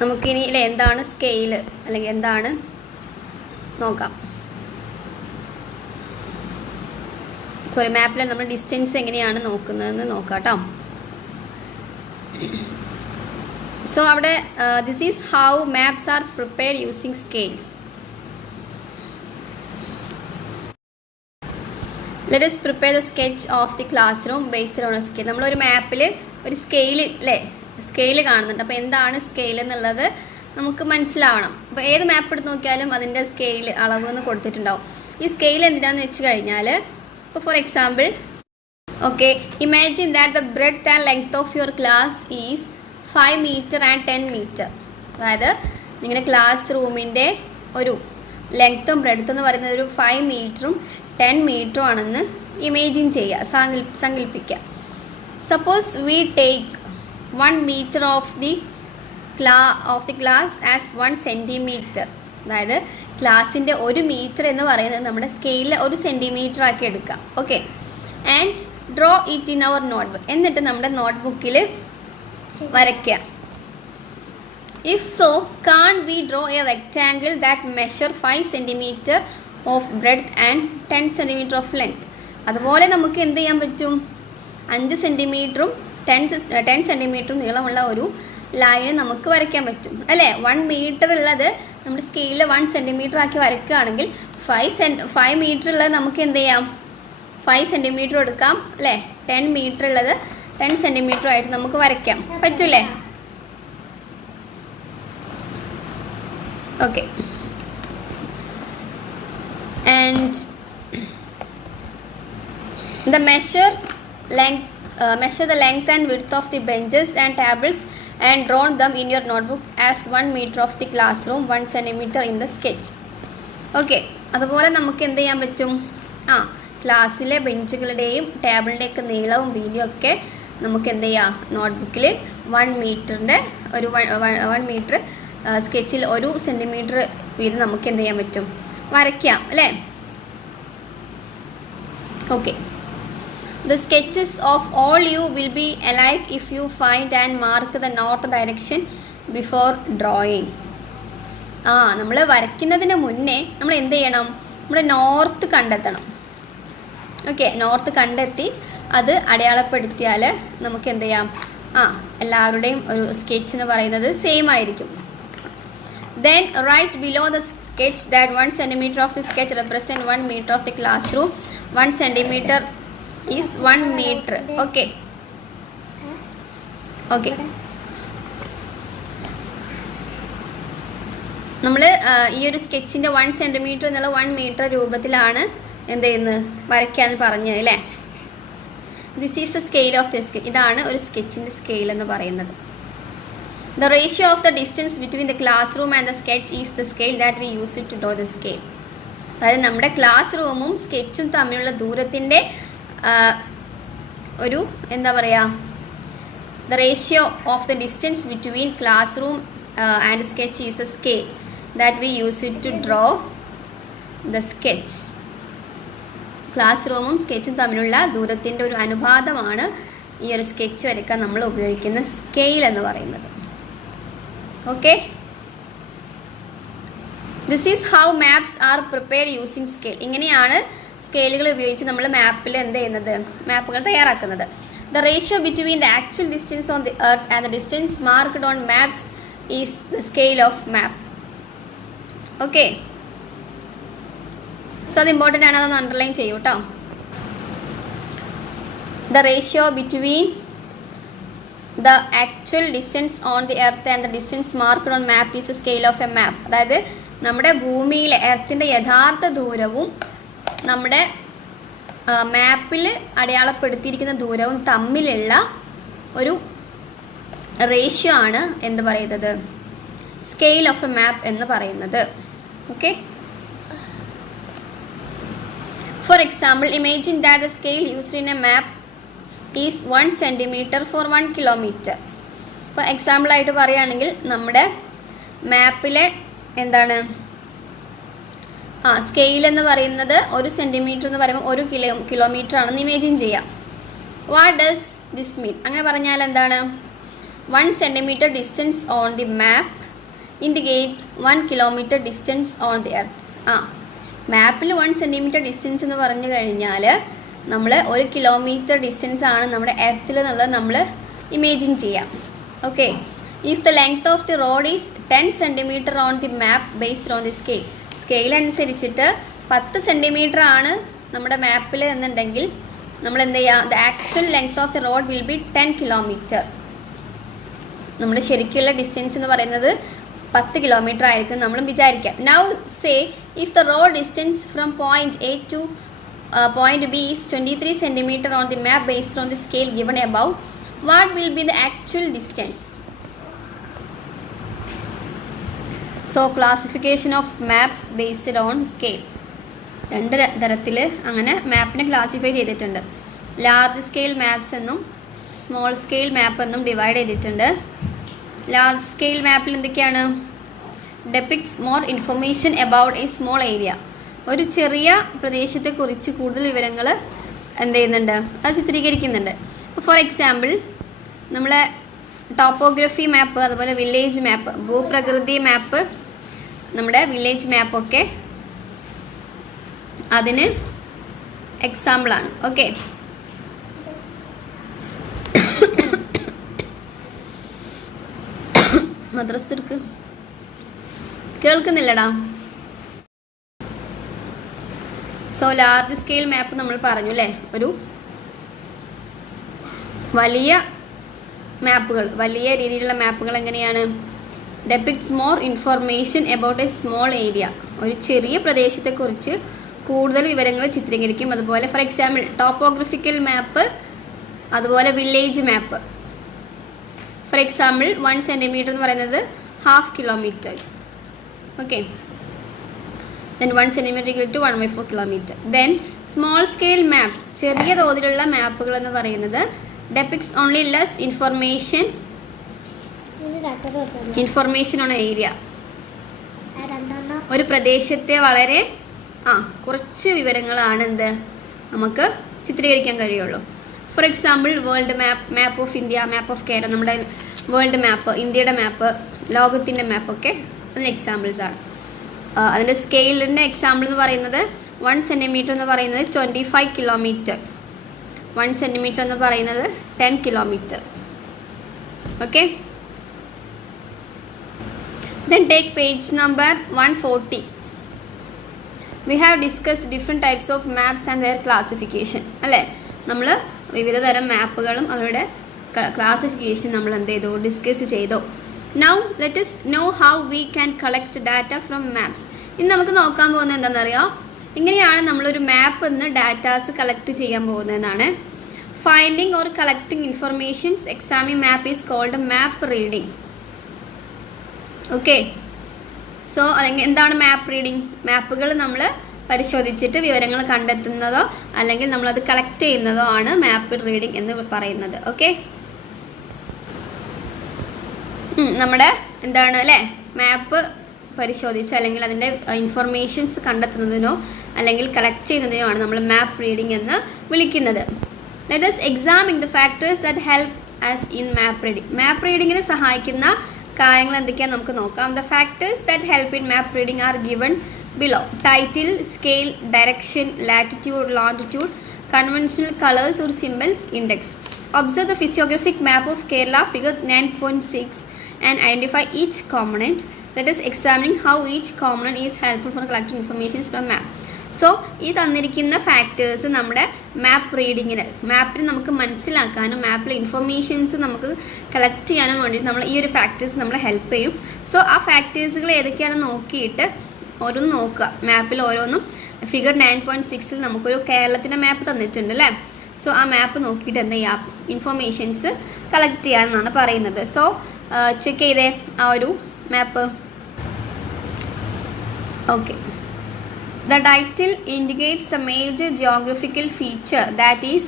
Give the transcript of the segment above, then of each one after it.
നമുക്കിനി എന്താണ് സ്കെയില് അല്ലെങ്കിൽ എന്താണ് നോക്കാം. മാപ്പിൽ നമ്മൾ ഡിസ്റ്റൻസ് എങ്ങനെയാണ് നോക്കുന്നതെന്ന് നോക്കാം കേട്ടോ. സോ അവിടെ this is how maps are prepared using scales. Let us prepare the sketch of the classroom based on a scale. നമ്മളൊരു മാപ്പിൽ ഒരു സ്കെയില് സ്കെയില് കാണുന്നുണ്ട്. അപ്പോൾ എന്താണ് സ്കെയിൽ എന്നുള്ളത് നമുക്ക് മനസ്സിലാവണം. അപ്പോൾ ഏത് മാപ്പ് എടുത്ത് നോക്കിയാലും അതിൻ്റെ സ്കെയിൽ അളവ് എന്ന് കൊടുത്തിട്ടുണ്ടാവും. ഈ സ്കെയിൽ എന്തിനാന്ന് വെച്ച് കഴിഞ്ഞാൽ, ഇപ്പോൾ for example imagine that the breadth and length of your class is 5 meter and 10 meter. അതായത് നിങ്ങളുടെ ക്ലാസ് റൂമിൻ്റെ ഒരു ലെങ്ത്തും ബ്രെഡ്ത്ത് എന്ന് പറയുന്നത് ഒരു 5 meterഉം 10 meterഉം ആണെന്ന് ഇമേജിൻ ചെയ്യുക, സങ്കല്പിക്കുക. Suppose we take 1 meter of the class as 1 centimeter. അതായത് ക്ലാസിൻ്റെ 1 meter എന്ന് പറയുന്നത് നമ്മുടെ സ്കെയിലിൽ 1 centimeter ആക്കി എടുക്കാം. Okay, and draw it in our notebook. എന്നിട്ട് നമ്മുടെ നോട്ട്ബുക്കിൽ വരയ്ക്കുക. If so, can we draw a rectangle that measure 5 centimeter of breadth and 10 centimeter of length. അതുപോലെ നമുക്ക് എന്ത് ചെയ്യാൻ പറ്റും? 5 centimeterഉം 10 centimeterഉം നീളമുള്ള ഒരു ലൈന് നമുക്ക് വരയ്ക്കാൻ പറ്റും അല്ലേ? 1 meter ഉള്ളത് നമ്മുടെ സ്കെയിലിൽ 1 centimeter ആക്കി വരയ്ക്കുകയാണെങ്കിൽ 5 meter ഉള്ളത് നമുക്ക് എന്ത് ചെയ്യാം? 5 centimeter എടുക്കാം അല്ലേ? 10 meter ഉള്ളത് 10 centimeter ആയിട്ട് നമുക്ക് വരയ്ക്കാം. പറ്റൂലേ? Okay, and the measure the length and width of the benches and tables and draw them in your notebook as 1 meter of the classroom, 1 centimeter in the sketch. Okay, അതുപോലെ നമുക്ക് എന്ത് ചെയ്യാൻ പറ്റും? ക്ലാസ്സിലെ ബെഞ്ചുകളുടെയും ടേബിളിൻ്റെയൊക്കെ നീളവും വീതിയും ഒക്കെ നമുക്ക് എന്ത് ചെയ്യാം? നോട്ട്ബുക്കിൽ 1 meterൻ്റെ ഒരു 1 meter സ്കെച്ചിൽ 1 centimeter വീതം നമുക്ക് എന്ത് ചെയ്യാൻ പറ്റും? വരയ്ക്കാം അല്ലേ? Okay, the sketches of all you will be alike if you find and mark the north direction before drawing. നമ്മൾ വരയ്ക്കുന്നതിന് മുന്നേ നമ്മൾ എന്ത് ചെയ്യണം? നമ്മൾ നോർത്ത് കണ്ടെത്തണം. ഓക്കെ, നോർത്ത് കണ്ടെത്തി അത് അടയാളപ്പെടുത്തിയാൽ നമുക്ക് എന്ത് ചെയ്യാം? എല്ലാവരുടെയും ഒരു സ്കെച്ച് എന്ന് പറയുന്നത് സെയിം ആയിരിക്കും. Then write below the sketch that 1 centimeter of the sketch represent 1 meter of the classroom. 1 centimeter is 1 meter. Okay. നമ്മൾ ഈ ഒരു സ്കെച്ചിൻ്റെ 1 centimeter എന്നുള്ള 1 meter രൂപത്തിലാണ് എന്ത് ചെയ്യുന്നത്? വരയ്ക്കാന്ന് പറഞ്ഞത് അല്ലേ? This is A scale of the sketch. ഇതാണ് ഒരു സ്കെച്ചിൻ്റെ സ്കെയിൽ എന്ന് പറയുന്നത്. The ratio of the distance between the classroom and the sketch is the scale that we use it to draw the scale. അതായത് നമ്മുടെ ക്ലാസ് റൂമും സ്കെച്ചും തമ്മിലുള്ള ദൂരത്തിൻ്റെ ഒരു എന്താ പറയുക? The ratio of the distance between classroom and sketch is a scale that we use it to draw the sketch. Class റൂമും സ്കെച്ചും തമ്മിലുള്ള ദൂരത്തിൻ്റെ ഒരു അനുപാതമാണ് ഈ ഒരു സ്കെച്ച് വരയ്ക്കാൻ നമ്മൾ ഉപയോഗിക്കുന്ന സ്കെയിൽ എന്ന് പറയുന്നത്. Okay, this is how maps are prepared using scale. ഇങ്ങനെയാണ് സ്കെയിലുകൾ ഉപയോഗിച്ച് നമ്മൾ മാപ്പിൽ എന്ത് ചെയ്യുന്നത്? മാപ്പുകൾ തയ്യാറാക്കുന്നത്. The ratio between the actual distance on the earth and the distance marked on maps is the scale of map. Okay, so അത് ഇമ്പോർട്ടൻ്റ് ആണ്, അതൊന്ന് അണ്ടർലൈൻ ചെയ്യൂ കേട്ടോ. The ratio between the actual distance on the earth and the distance marked on map is the scale of A മാപ്പ്. അതായത് നമ്മുടെ ഭൂമിയിലെ എർത്തിൻ്റെ യഥാർത്ഥ ദൂരവും നമ്മുടെ മാപ്പിൽ അടയാളപ്പെടുത്തിയിരിക്കുന്ന ദൂരവും തമ്മിലുള്ള ഒരു റേഷ്യോ ആണ് എന്ത് പറയുന്നത്? സ്കെയിൽ ഓഫ് എ മാപ്പ് എന്ന് പറയുന്നത്. Okay, for example imagine that the scale used in A map is 1 centimeter for 1 kilometer. ഇപ്പോൾ എക്സാമ്പിളായിട്ട് പറയുകയാണെങ്കിൽ നമ്മുടെ മാപ്പിലെ എന്താണ് സ്കെയിൽ എന്ന് പറയുന്നത് 1 centimeter എന്ന് പറയുമ്പോൾ 1 kilometer ആണെന്ന് ഇമേജിൻ ചെയ്യാം. വാട്ട് ഡസ് ദിസ് മീൻ? അങ്ങനെ പറഞ്ഞാൽ എന്താണ്? 1 centimeter distance on the map indicate 1 kilometre distance on the earth. മാപ്പിൽ 1 സെൻറ്റിമീറ്റർ ഡിസ്റ്റൻസ് എന്ന് പറഞ്ഞു കഴിഞ്ഞാൽ നമ്മൾ 1 കിലോമീറ്റർ ഡിസ്റ്റൻസ് ആണ് നമ്മുടെ എർത്തിൽ എന്നുള്ളത് നമ്മൾ ഇമേജിൻ ചെയ്യാം. Okay, if the length of the road is 10 centimetre on the map based on the scale അനുസരിച്ചിട്ട് 10 സെൻറ്റിമീറ്റർ ആണ് നമ്മുടെ മാപ്പിൽ എന്നുണ്ടെങ്കിൽ നമ്മൾ എന്ത് ചെയ്യുക, the actual length of the road will be 10 kilometre. നമ്മുടെ ശരിക്കുള്ള ഡിസ്റ്റൻസ് എന്ന് പറയുന്നത് 10 കിലോമീറ്റർ ആയിരിക്കും നമ്മൾ വിചാരിക്കുക. Now say if the road distance from point A to point B is 23 centimetre on the map based on the scale given above, what will be the actual distance? So classification of maps based on scale. 2 തരത്തിൽ അങ്ങനെ മാപ്പിനെ classify ചെയ്തിട്ടുണ്ട്. Large scale maps എന്നും small scale map എന്നും divide ചെയ്തിട്ടുണ്ട്. Large scale മാപ്പിൽ എന്തൊക്കെയാണ്? Depicts more information about a small area. ഒരു ചെറിയ പ്രദേശത്തെക്കുറിച്ച് കൂടുതൽ വിവരങ്ങൾ എന്ത് ചെയ്യുന്നുണ്ട്, അത് ചിത്രീകരിക്കുന്നുണ്ട്. ഫോർ എക്സാമ്പിൾ നമ്മളെ ടോപ്പോഗ്രഫി മാപ്പ്, അതുപോലെ വില്ലേജ് മാപ്പ്, ഭൂപ്രകൃതി മാപ്പ്, നമ്മുടെ വില്ലേജ് മാപ്പൊക്കെ അതിന് എക്സാമ്പിളാണ്. ഓക്കെ, മദ്രസക്ക് കേൾക്കുന്നില്ലടാ. സോ ലാർജ് സ്കെയിൽ മാപ്പ് നമ്മൾ പറഞ്ഞു അല്ലേ, ഒരു വലിയ മാപ്പുകൾ, വലിയ രീതിയിലുള്ള മാപ്പുകൾ എങ്ങനെയാണ്? Depicts more information about a small area. ഒരു ചെറിയ പ്രദേശത്തെക്കുറിച്ച് കൂടുതൽ വിവരങ്ങൾ ചിത്രീകരിക്കും. അതുപോലെ ഫോർ എക്സാമ്പിൾ ടോപ്പോഗ്രഫിക്കൽ മാപ്പ്, അതുപോലെ village map. For example 1 centimetre എന്ന് പറയുന്നത് 1/2 kilometre. Okay, then 1 centimetre equal to 1/4 kilometre. Then small scale map, ചെറിയ തോതിലുള്ള മാപ്പുകൾ എന്ന് പറയുന്നത് depicts only less information on area. ഒരു പ്രദേശത്തെ വളരെ കുറച്ച് വിവരങ്ങളാണ് എന്ത് നമുക്ക് ചിത്രീകരിക്കാൻ കഴിയുള്ളൂ. For example world map, map of India, map of Kerala, നമ്മുടെ വേൾഡ് മാപ്പ്, ഇന്ത്യയുടെ മാപ്പ്, ലോകത്തിൻ്റെ മാപ്പൊക്കെ അതിന് എക്സാമ്പിൾസാണ്. അതിൻ്റെ സ്കെയിലിൻ്റെ എക്സാമ്പിൾ എന്ന് പറയുന്നത് 1 സെൻറ്റിമീറ്റർ എന്ന് പറയുന്നത് 25 കിലോമീറ്റർ, 1 സെൻറ്റിമീറ്റർ എന്ന് പറയുന്നത് 10 kilometre. Okay, then take page number 140. We have discussed different types of maps and their classification. അല്ലേ, നമ്മൾ വിവിധ തരം മാപ്പുകളും അവരുടെ ക്ലാസിഫിക്കേഷൻ നമ്മൾ എന്ത് ചെയ്തു, ഡിസ്കസ് ചെയ്തു. Now let us know how we can collect data from maps. ഇന്ന് നമുക്ക് നോക്കാൻ പോകുന്നത് എന്താണെന്നറിയാം, ഇങ്ങനെയാണ് നമ്മളൊരു മാപ്പ് നിന്ന് ഡാറ്റാസ് കളക്ട് ചെയ്യാൻ പോകുന്നതെന്നാണ്. Finding or collecting informations examining map is called map reading. Okay, so എന്താണ് മാപ്പ് റീഡിങ്? മാപ്പുകൾ നമ്മൾ പരിശോധിച്ചിട്ട് വിവരങ്ങൾ കണ്ടെത്തുന്നതോ അല്ലെങ്കിൽ നമ്മളത് കളക്ട് ചെയ്യുന്നതോ ആണ് മാപ്പ് റീഡിങ് എന്ന് പറയുന്നത്. ഓക്കെ, നമ്മുടെ എന്താണ് അല്ലേ, മാപ്പ് പരിശോധിച്ച് അല്ലെങ്കിൽ അതിൻ്റെ ഇൻഫർമേഷൻസ് കണ്ടെത്തുന്നതിനോ അല്ലെങ്കിൽ കളക്ട് ചെയ്യുന്നതിനോ ആണ് നമ്മൾ മാപ്പ് റീഡിങ് എന്ന് വിളിക്കുന്നത്. Let us examine the factors that help us in map reading. Map റീഡിങ്ങിന് സഹായിക്കുന്ന കാര്യങ്ങൾ എന്തൊക്കെയാണെന്ന് നമുക്ക് നോക്കാം. The factors that help in map reading are given below. Title, scale, direction, latitude, longitude, conventional colours or symbols, index. Observe the physiographic map of Kerala, figure 9.6, and identify each component. Let us examine how each component is helpful for collecting information from map. So ഈ തന്നിരിക്കുന്ന factors നമ്മുടെ മാപ്പ് റീഡിങ്ങിന്, മാപ്പിന് നമുക്ക് മനസ്സിലാക്കാനും മാപ്പിലെ informations നമുക്ക് collect ചെയ്യാനും വേണ്ടിയിട്ട് നമ്മൾ ഈ ഒരു ഫാക്ടേഴ്സ് നമ്മളെ ഹെൽപ്പ് ചെയ്യും. സോ ആ ഫാക്ടേഴ്സുകൾ ഏതൊക്കെയാണെന്ന് നോക്കിയിട്ട് ഓരോന്ന് നോക്കുക. മാപ്പിൽ ഓരോന്നും ഫിഗർ 9.6 നമുക്കൊരു കേരളത്തിൻ്റെ മാപ്പ് തന്നിട്ടുണ്ട് അല്ലേ. സോ ആ മാപ്പ് നോക്കിയിട്ട് എന്ത് ചെയ്യാം, ഇൻഫർമേഷൻസ് കളക്ട് ചെയ്യാമെന്നാണ് പറയുന്നത്. സോ ചെക്ക് ചെയ്തേ ആ ഒരു map. Okay, the title indicates a major geographical feature that is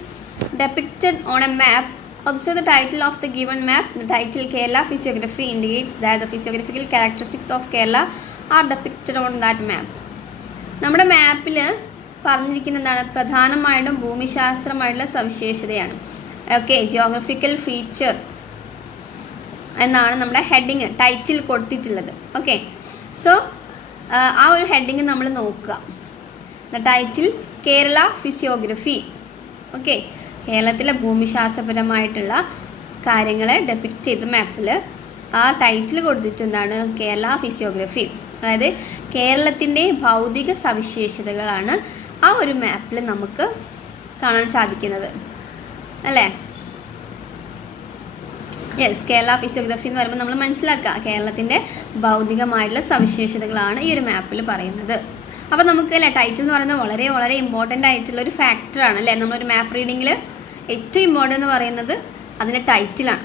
depicted on a map. Observe the title of the given map. The title Kerala Physiography indicates that the physiographical characteristics of Kerala are depicted on that map. നമ്മുടെ മാപ്പിൽ പറഞ്ഞിരിക്കുന്ന എന്താണ്, പ്രധാനമായിട്ടും ഭൂമിശാസ്ത്രമായിട്ടുള്ള സവിശേഷതയാണ്. Okay, geographical feature എന്നാണ് നമ്മുടെ heading title കൊടുത്തിട്ടുള്ളത്. Okay, so ആ ഒരു ഹെഡിങ് നമ്മൾ നോക്കുക. The title Kerala physiography. Okay, കേരളത്തിലെ ഭൂമിശാസ്ത്രപരമായിട്ടുള്ള കാര്യങ്ങളെ ഡെപിക്റ്റ് ചെയ്ത മാപ്പിൽ ആ ടൈറ്റിൽ കൊടുത്തിട്ട് എന്താണ്? കേരള ഫിസിയോഗ്രഫി. അതായത് കേരളത്തിൻ്റെ ഭൗതിക സവിശേഷതകളാണ് ആ ഒരു മാപ്പിൽ നമുക്ക് കാണാൻ സാധിക്കുന്നത്, അല്ലേ? യെസ്, കേരള ഫിസിയോഗ്രഫി എന്ന് പറയുമ്പോൾ നമ്മൾ മനസ്സിലാക്കുക കേരളത്തിൻ്റെ ഭൗതികമായിട്ടുള്ള സവിശേഷതകളാണ് ഈ ഒരു മാപ്പിൽ പറയുന്നത്. അപ്പോൾ നമുക്ക് അല്ലേ ടൈറ്റിൽ എന്ന് പറയുന്നത് വളരെ വളരെ ഇമ്പോർട്ടൻ്റ് ആയിട്ടുള്ള ഒരു ഫാക്ടറാണ്, അല്ലേ? നമ്മളൊരു മാപ്പ് റീഡിങ്ങിൽ ഏറ്റവും ഇമ്പോർട്ടൻ്റ് എന്ന് പറയുന്നത് അതിൻ്റെ ടൈറ്റിലാണ്.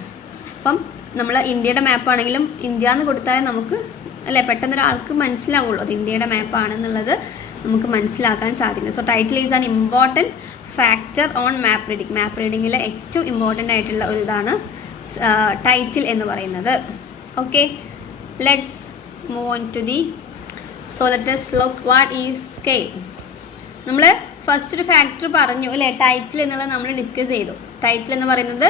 അപ്പം നമ്മൾ ഇന്ത്യയുടെ മാപ്പാണെങ്കിലും ഇന്ത്യ എന്ന് കൊടുത്താലേ നമുക്ക് അല്ലേ പെട്ടെന്നൊരാൾക്ക് മനസ്സിലാവുള്ളൂ അത് ഇന്ത്യയുടെ മാപ്പാണെന്നുള്ളത് നമുക്ക് മനസ്സിലാക്കാൻ സാധിക്കും. So title is an important factor on map reading. Map റീഡിങ്ങിൽ ഏറ്റവും ഇമ്പോർട്ടൻ്റ് ആയിട്ടുള്ള ഒരു ഇതാണ് ടൈറ്റിൽ എന്ന് പറയുന്നത്. Okay, let's move on to the so let us look what is scale. നമ്മൾ ഫസ്റ്റ് ഒരു ഫാക്ടർ പറഞ്ഞു അല്ലേ, ടൈറ്റിൽ എന്നുള്ളത് നമ്മൾ ഡിസ്കസ് ചെയ്തു. ടൈറ്റിൽ എന്ന് പറയുന്നത്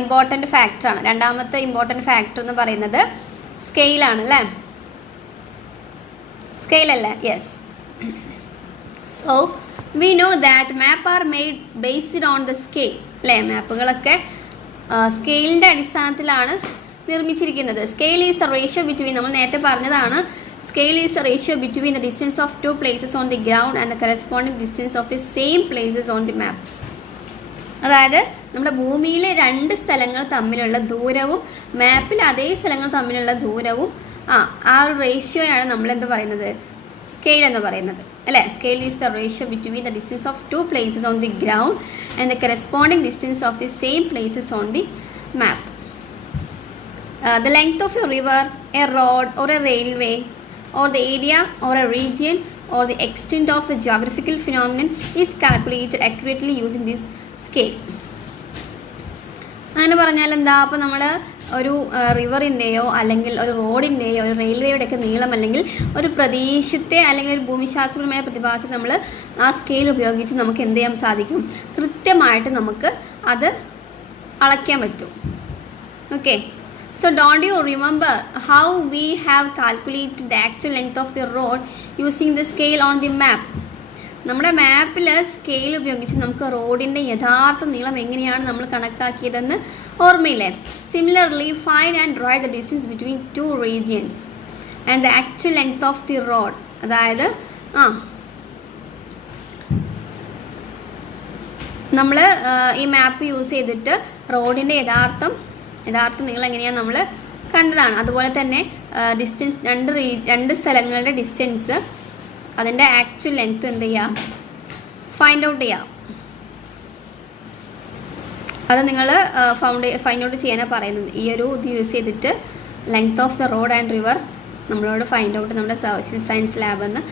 ഇമ്പോർട്ടൻ്റ് ഫാക്ടറാണ്. രണ്ടാമത്തെ ഇമ്പോർട്ടൻ്റ് ഫാക്ടർ എന്ന് പറയുന്നത് സ്കെയിലാണ്, അല്ലേ? സ്കെയിലല്ലേ? Yes. So we know that map are made based on the scale, അല്ലേ? മാപ്പുകളൊക്കെ സ്കെയിലിൻ്റെ അടിസ്ഥാനത്തിലാണ് നിർമ്മിച്ചിരിക്കുന്നത്. Scale is a ratio between, നമ്മൾ നേരത്തെ പറഞ്ഞതാണ്, scale is a ratio between the distance of two places on the ground and the corresponding distance of the same places on the map. അതായത് നമ്മുടെ ഭൂമിയിലെ രണ്ട് സ്ഥലങ്ങൾ തമ്മിലുള്ള ദൂരവും മാപ്പിൽ അതേ സ്ഥലങ്ങൾ തമ്മിലുള്ള ദൂരവും ആ ഒരു റേഷ്യോയാണ് നമ്മൾ എന്ത് പറയുന്നത്? സ്കെയിൽ എന്ന് പറയുന്നത്, അല്ലേ? Scale is the ratio between the distance of two places on the ground and the corresponding distance of the same places on the map. The length of a river, a road or a railway, or the area or a region or the extent of the geographical phenomenon is calculated accurately using this scale. അങ്ങനെ പറഞ്ഞാൽ എന്താ? അപ്പോൾ നമ്മൾ ഒരു റിവറിൻ്റെയോ അല്ലെങ്കിൽ ഒരു റോഡിൻ്റെയോ ഒരു റെയിൽവേയുടെയൊക്കെ നീളം അല്ലെങ്കിൽ ഒരു പ്രദേശത്തെ അല്ലെങ്കിൽ ഒരു ഭൂമിശാസ്ത്രപരമായ പ്രതിഭാസത്തെ നമ്മൾ ആ സ്കെയിൽ ഉപയോഗിച്ച് നമുക്ക് എന്ത് ചെയ്യാൻ സാധിക്കും? കൃത്യമായിട്ട് നമുക്ക് അത് അളയ്ക്കാൻ പറ്റും. Okay, so don't you remember how we have calculated the actual length of the road using the scale on the map? നമ്മുടെ മാപ്പിൽ സ്കെയിൽ ഉപയോഗിച്ച് നമുക്ക് റോഡിൻ്റെ യഥാർത്ഥ നീളം എങ്ങനെയാണ് നമ്മൾ കണക്കാക്കിയതെന്ന് ഓർമ്മയില്ലേ? Similarly find and write the distance between two regions and the actual length of the road. അതായത് നമ്മൾ ഈ മാപ്പ് യൂസ് ചെയ്തിട്ട് റോഡിൻ്റെ യഥാർത്ഥ നീളം എങ്ങനെയാണ് നമ്മൾ കണ്ടതാണ്. അതുപോലെ തന്നെ ഡിസ്റ്റൻസ് രണ്ട് സ്ഥലങ്ങളുടെ ഡിസ്റ്റൻസ് അതിൻ്റെ ആക്ച്വൽ ലെങ്ത് എന്ത് ചെയ്യാം? ഫൈൻഡ് ഔട്ട് ചെയ്യാം. അത് നിങ്ങൾ ഫൈൻഡ് ഔട്ട് ചെയ്യാനാണ് പറയുന്നത്. ഈ ഒരു ഇത് യൂസ് ചെയ്തിട്ട് length of the road and river നമ്മളോട് ഫൈൻഡ് ഔട്ട് നമ്മുടെ സോഷ്യൽ സയൻസ് ലാബിൽ നിന്ന്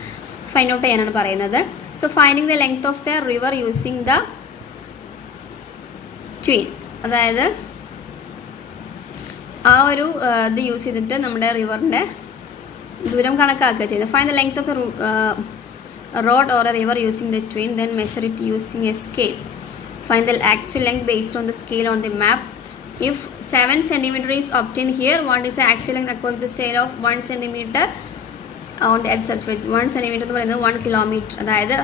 ഫൈൻഡ് ഔട്ട് ചെയ്യാനാണ് പറയുന്നത്. So finding the length of the river using the Twain, അതായത് ആ ഒരു ഇത് യൂസ് ചെയ്തിട്ട് നമ്മുടെ റിവറിൻ്റെ ദൂരം കണക്കാക്കുക ചെയ്ത്. Find the length of the road or A river using the Twain, then measure it using A scale. Find the actual length based on the scale on the map. If 7 cm is obtained here, what is the actual length according to the scale of 1 cm on the earth surface? 1 cm എന്ന് പറയുന്നത് 1 kilometer. അതായത്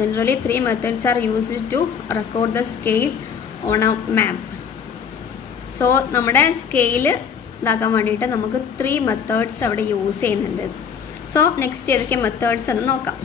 generally 3 methods are used to record the scale on a map. So നമ്മുടെ scale ഇതാക്കാൻ വേണ്ടിയിട്ട് നമുക്ക് 3 methods അവിടെ use ചെയ്യുന്നുണ്ട്. So next ഏതൊക്കെ മെത്തേഡ്സ് എന്ന് നോക്കാം.